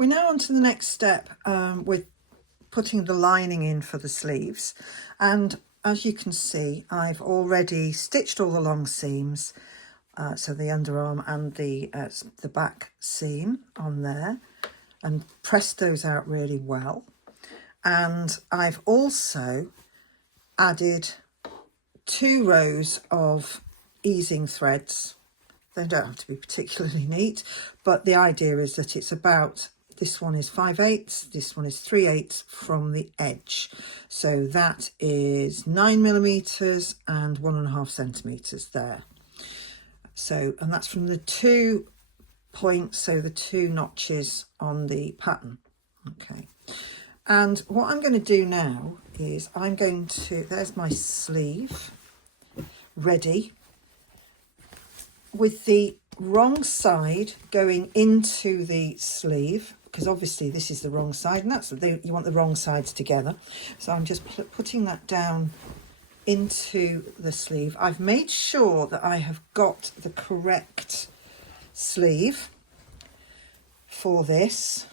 We're now on to the next step with putting the lining in for the sleeves, and as you can see, I've already stitched all the long seams, so the underarm and the back seam on there, and pressed those out really well. And I've also added 2 rows of easing threads. They don't have to be particularly neat, but the idea is that it's about, this one is 5/8, this one is 3/8 from the edge. So that is 9mm and 1.5 centimeters there. So, and that's from the 2 points, so the 2 notches on the pattern. Okay. And what I'm going to do now is I'm going to, there's my sleeve ready, with the wrong side going into the sleeve, because obviously this is the wrong side, and that's you want the wrong sides together. So I'm just putting that down into the sleeve. I've made sure that I have got the correct sleeve for this.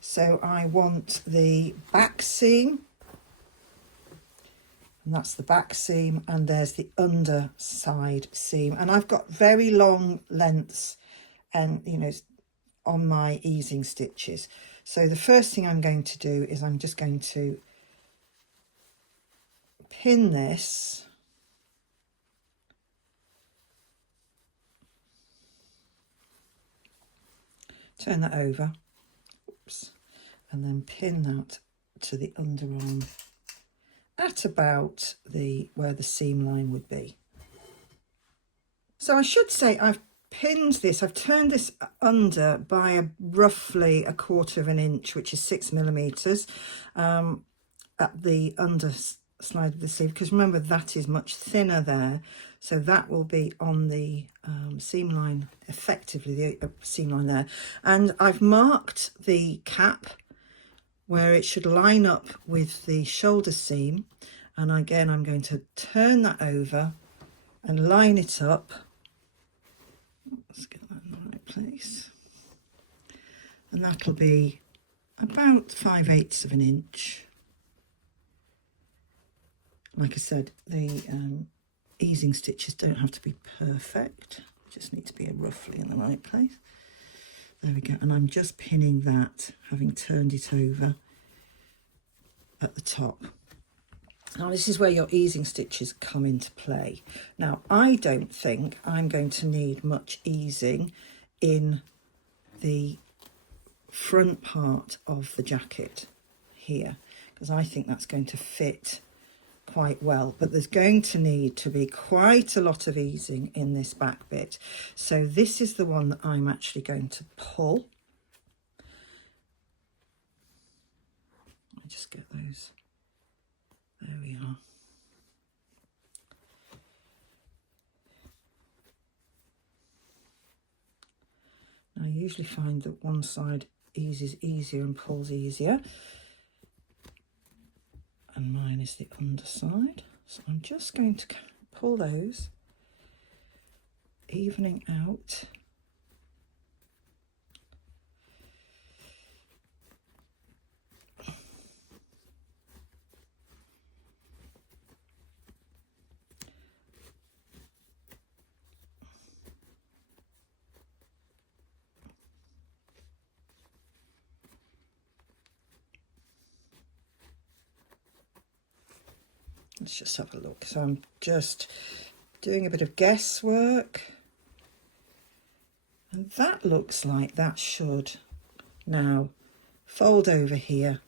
So I want the back seam, and that's the back seam, and there's the underside seam, and I've got very long lengths and on my easing stitches. So the first thing I'm going to do is I'm just going to pin this turn that over, oops, and then pin that to the underarm at about where the seam line would be. So I should say I've pinned this, I've turned this under by roughly 1/4 inch, which is 6mm, at the underside of the sleeve, because remember that is much thinner there, so that will be on the seam line, effectively the seam line there. And I've marked the cap where it should line up with the shoulder seam, and again I'm going to turn that over and line it up. Let's get that in the right place, and that'll be about 5/8 inch. Like I said, the easing stitches don't have to be perfect, just need to be roughly in the right place. There we go, and I'm just pinning that, having turned it over at the top. Now this is where your easing stitches come into play. Now I don't think I'm going to need much easing in the front part of the jacket here, because I think that's going to fit quite well, but there's going to need to be quite a lot of easing in this back bit. So this is the one that I'm actually going to pull. I just get those, there we are. Now I usually find that one side eases easier and pulls easier, and mine is the underside, so I'm just going to pull those, evening out. Let's just have a look. So I'm just doing a bit of guesswork, and that looks like that should now fold over here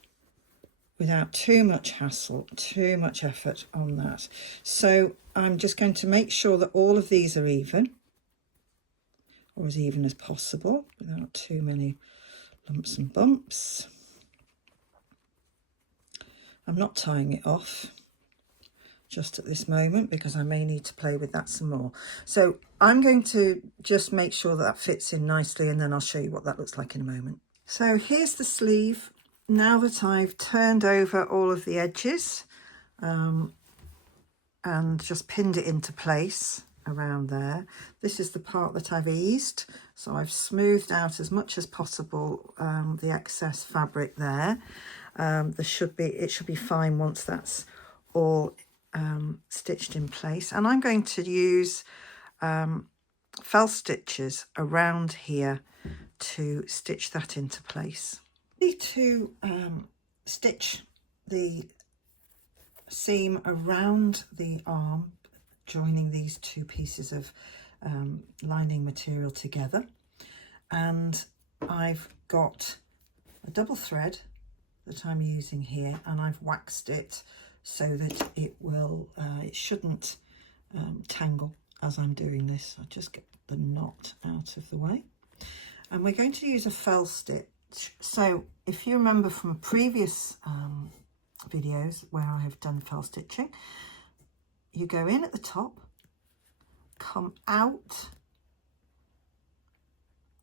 without too much hassle, too much effort on that. So I'm just going to make sure that all of these are even, or as even as possible, without too many lumps and bumps. I'm not tying it off just at this moment, because I may need to play with that some more. So I'm going to just make sure that that fits in nicely, and then I'll show you what that looks like in a moment. So here's the sleeve, now that I've turned over all of the edges and just pinned it into place. around there. This is the part that I've eased, so I've smoothed out as much as possible the excess fabric there. It should be fine once that's all stitched in place. And I'm going to use fell stitches around here to stitch that into place. To stitch the seam around the arm, joining these two pieces of lining material together, and I've got a double thread that I'm using here, and I've waxed it so that it shouldn't tangle as I'm doing this. I'll just get the knot out of the way, and we're going to use a fell stitch. So if you remember from previous videos where I have done fell stitching, you go in at the top, come out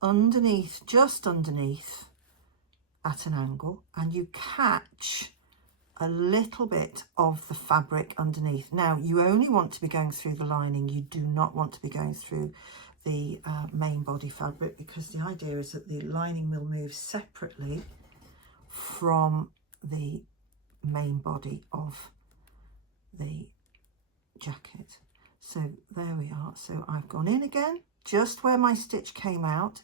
underneath, just underneath at an angle, and you catch a little bit of the fabric underneath. Now, you only want to be going through the lining. You do not want to be going through the main body fabric, because the idea is that the lining will move separately from the main body of the jacket. So there we are. So I've gone in again, just where my stitch came out,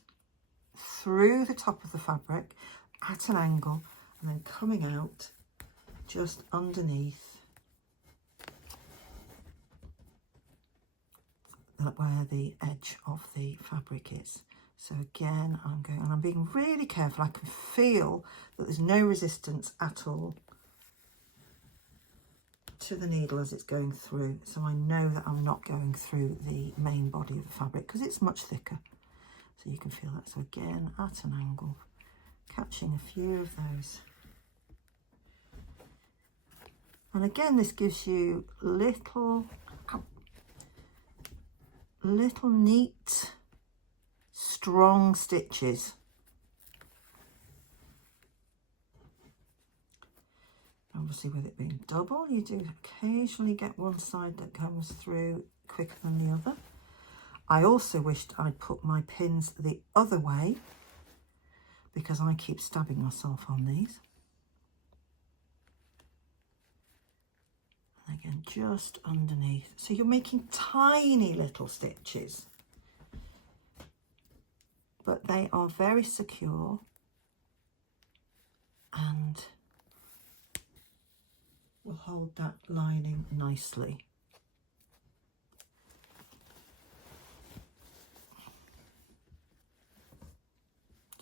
through the top of the fabric at an angle, and then coming out just underneath where the edge of the fabric is. So again, I'm being really careful. I can feel that there's no resistance at all to the needle as it's going through, so I know that I'm not going through the main body of the fabric because it's much thicker, so you can feel that. So again, at an angle, catching a few of those, and again this gives you little neat strong stitches. Obviously, with it being double, you do occasionally get one side that comes through quicker than the other. I also wished I'd put my pins the other way, because I keep stabbing myself on these. And again, just underneath. So you're making tiny little stitches, but they are very secure and will hold that lining nicely.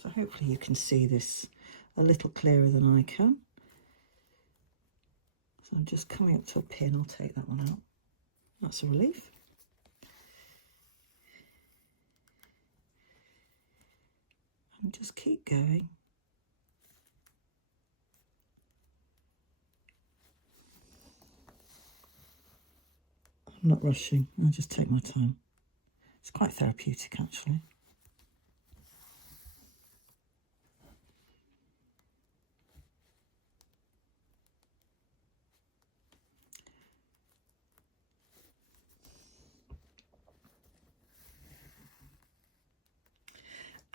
So hopefully you can see this a little clearer than I can. So I'm just coming up to a pin. I'll take that one out. That's a relief. And just keep going. I'm not rushing, I'll just take my time. It's quite therapeutic actually.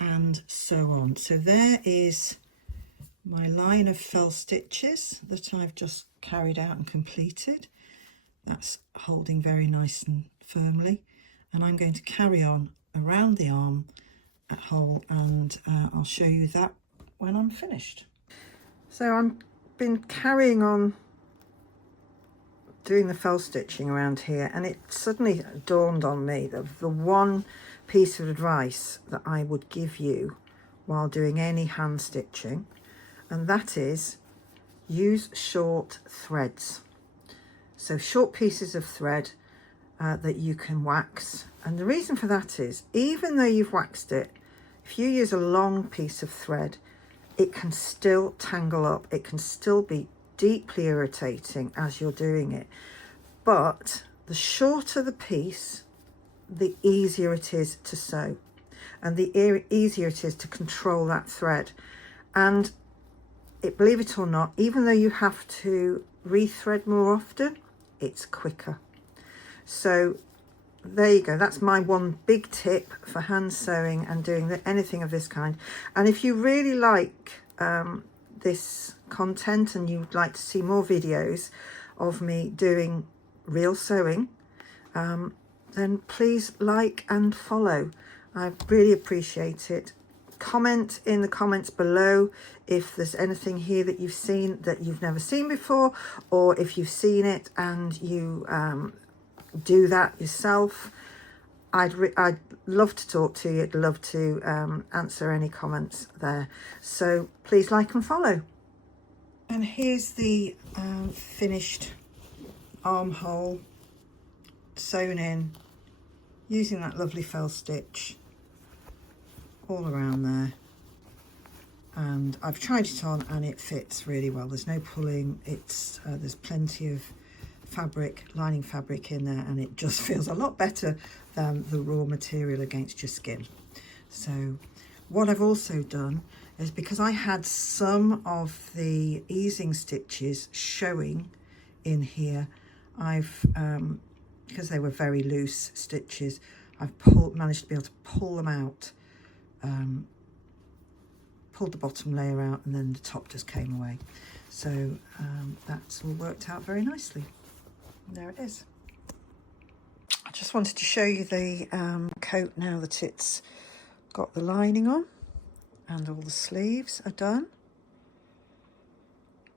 And so on. So there is my line of fell stitches that I've just carried out and completed. That's holding very nice and firmly, and I'm going to carry on around the arm at hole, and I'll show you that when I'm finished. So I've been carrying on doing the fell stitching around here, and it suddenly dawned on me that the one piece of advice that I would give you while doing any hand stitching, and that is use short threads. So short pieces of thread that you can wax. And the reason for that is, even though you've waxed it, if you use a long piece of thread, it can still tangle up. It can still be deeply irritating as you're doing it. But the shorter the piece, the easier it is to sew, and the easier it is to control that thread. And believe it or not, even though you have to rethread more often, it's quicker. So there you go. That's my one big tip for hand sewing and doing anything of this kind. And if you really like this content and you'd like to see more videos of me doing real sewing, then please like and follow. I really appreciate it. Comment in the comments below if there's anything here that you've seen that you've never seen before, or if you've seen it and you do that yourself. I'd love to talk to you. I'd love to answer any comments there. So please like and follow. And here's the finished armhole sewn in using that lovely fell stitch all around there. And I've tried it on and it fits really well. There's no pulling. It's there's plenty of fabric, lining fabric in there, and it just feels a lot better than the raw material against your skin. So what I've also done is, because I had some of the easing stitches showing in here, I've because they were very loose stitches, I've managed to be able to pull them out, pulled the bottom layer out, and then the top just came away. So that's all worked out very nicely. There it is. I just wanted to show you the coat now that it's got the lining on and all the sleeves are done.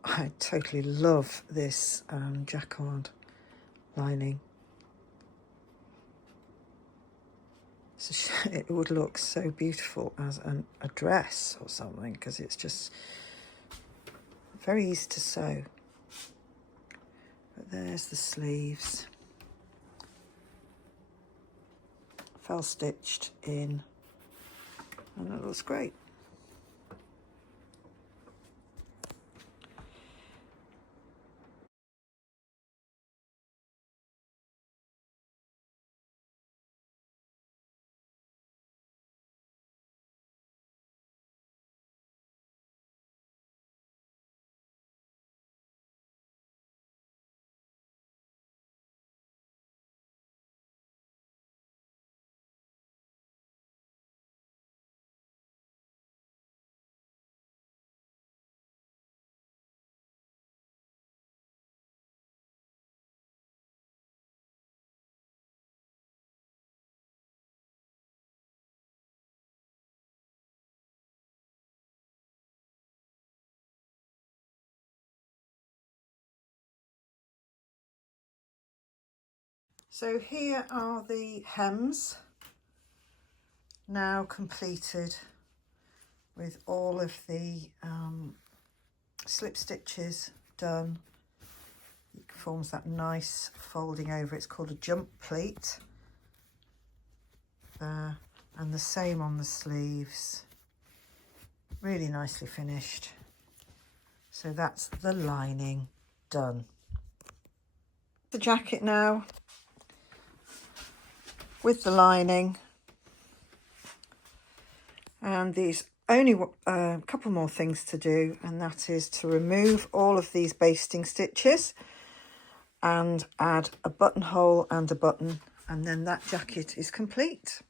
I totally love this jacquard lining. So it would look so beautiful as a dress or something, because it's just very easy to sew. But there's the sleeves, fell stitched in, and it looks great. So here are the hems now completed, with all of the slip stitches done. It forms that nice folding over. It's called a jump pleat there, and the same on the sleeves. Really nicely finished. So that's the lining done. The jacket now with the lining, and there's only a couple more things to do, and that is to remove all of these basting stitches and add a buttonhole and a button, and then that jacket is complete.